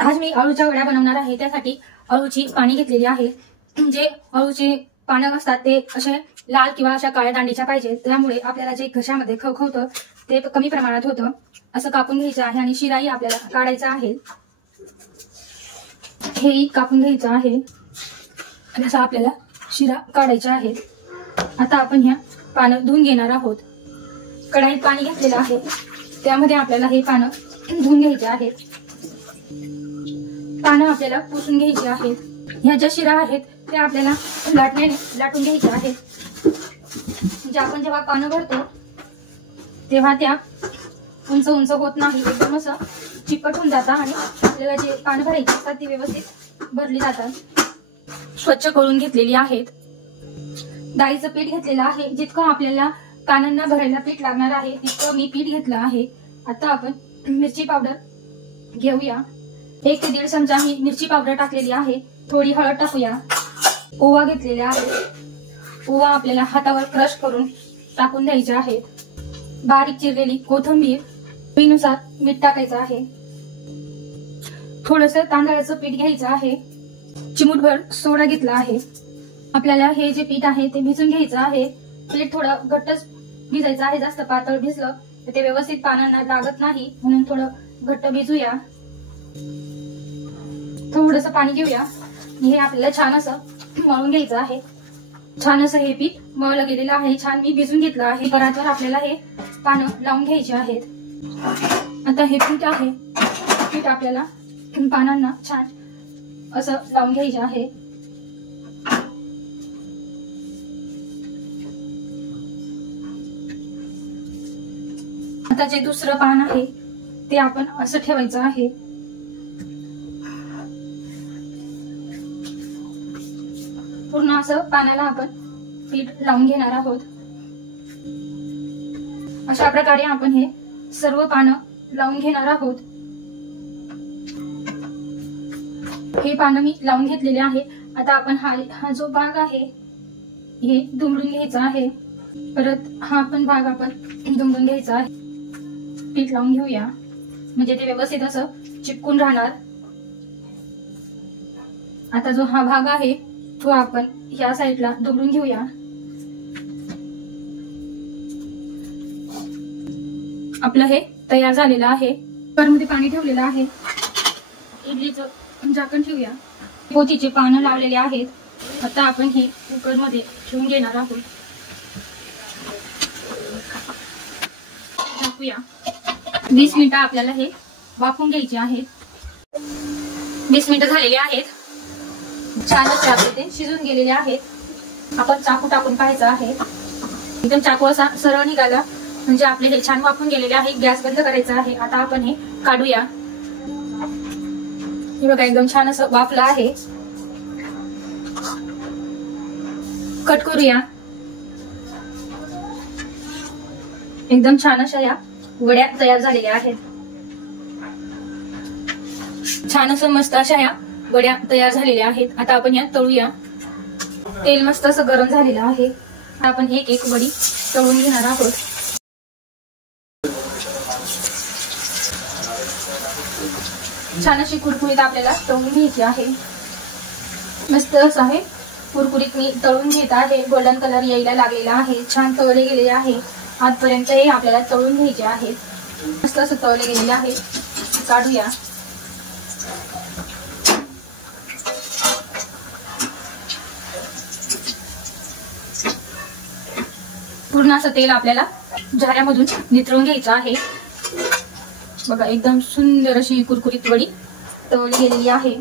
आज मी अळूच्या वड्या बनवणार आहे। त्यासाठी अळूची पाणी घेतलेली आहे। जे अळूचे पानं असतात ते असे लाल किंवा अशा काळ्या दांडीच्या पाहिजे, त्यामुळे आपल्याला जे घशामध्ये खवखवतं ते कमी प्रमाणात होतं। असं कापून घ्यायचं आहे आणि शिराही आपल्याला काढायचा आहे। हेही कापून घ्यायचं आहे आणि असं आपल्याला शिरा काढायचा आहे। आता आपण ह्या पानं धुवून घेणार आहोत। कढाईत पाणी घेतलेलं आहे, त्यामध्ये आपल्याला हे पानं धुवून घ्यायचे आहेत। पानं आपल्याला पुसून घ्यायची आहेत। ह्या ज्या शिरा आहेत त्या आपल्याला लाटण्याने लाटून घ्यायच्या आहेत। म्हणजे आपण जेव्हा पानं भरतो तेव्हा त्या उंच उंच होत नाही, एकदम असं चिकट होऊन जातात आणि आपल्याला जे पानं भरायची असतात ती व्यवस्थित भरली जातात। स्वच्छ करून घेतलेली आहेत। डाळीचं पीठ घेतलेलं आहे। जितकं आपल्याला पानांना भरायला पीठ लागणार आहे तितकं मी पीठ घेतलं आहे। आता आपण मिरची पावडर घेऊया। 1 ते 1.5 चमचा मी मिरची पावडर टाकलेली आहे। थोडी हळद टाकूया। ओवा घेतलेला आहे। ओवा आपल्याला हातावर क्रश करून टाकून द्यायचे आहे। बारीक चिरलेली कोथिंबीर, चवीनुसार मीठ टाकायचं आहे। थोडंसं तांदळाचं पीठ घ्यायचं आहे। चिमूटभर सोडा घेतला आहे। आपल्याला हे जे पीठ आहे ते भिजून घ्यायचं आहे। पीठ थोडं घट्टच भिजायचं आहे, जास्त पातळ भिजलं तर ते व्यवस्थित पानांना लागत नाही, म्हणून थोडं घट्ट भिजूया। थोडंसं पाणी घेऊया। हे आपल्याला छान असं मळून घ्यायचं आहे। छान असं हे पीठ मळलं गेलेलं आहे, छान मी भिजून घेतलं आहे। परातवर आपल्याला हे पानं लावून घ्यायचे आहेत। आता हे पीठ आहे, पीठ आपल्याला पानांना छान असं लावून घ्यायचे आहे। आता जे दुसरं पान आहे ते आपण असं ठेवायचं आहे। पूर्ण असं पानाला आपण पीठ लावून घेणार आहोत। अशा प्रकारे आपण हे सर्व पानं लावून घेणार आहोत। हे पानं मी लावून घेतलेले आहे। आता आपण हा जो भाग आहे हे दुमडून घ्यायचा आहे। परत हा पण भाग आपण दुमडून घ्यायचा आहे। पीठ लावून घेऊया, म्हणजे ते व्यवस्थित असं चिपकून राहणार। आता जो हा भाग आहे तो आपण या साईडला दुमडून घेऊया। आपलं हे तयार झालेलं आहे। कुकरमध्ये पाणी ठेवलेलं आहे। इडलीचं झाकण ठेवूया। पोथीचे पानं लावलेले आहेत। आता आपण हे कुकरमध्ये ठेवून घेणार आहोत। टाकूया। 20 मिनिटं आपल्याला हे वाफवून घ्यायचे आहेत। 20 मिनिटं झालेली आहेत। छान असे आपले ते शिजून गेलेले आहेत। आपण चाकू टाकून पाहायचं आहे। एकदम चाकू असा सरळ निघाला म्हणजे आपले हे छान वाफून गेलेले आहे। गॅस बंद करायचा आहे। आता आपण हे काढूया। हे बघा एकदम छान असं वाफलं आहे। कट करूया। एकदम छान अशा या वड्या तयार झालेल्या आहेत। छान असं मस्त अशा या वड्या तयार झालेल्या आहेत। आता आपण या तळूया। तेल मस्त असं गरम झालेलं आहे। आपण एक एक वडी तळून घेणार आहोत। छान अशी कुरकुरीत आपल्याला तळून घ्यायची आहे। मस्त असं आहे कुरकुरीत मी तळून घेत आहे। गोल्डन कलर यायला लागलेला आहे। छान तळले गेलेले आहे। आजपर्यंत हे आपल्याला तळून घ्यायचे आहे। मस्त असं तळले गेलेले आहे। काढूया। पूर्ण असं तेल आपल्याला झाऱ्यामधून नितळून घ्यायचं आहे। बघा एकदम सुंदर अशी कुरकुरीत वडी तळली गेलेली आहे।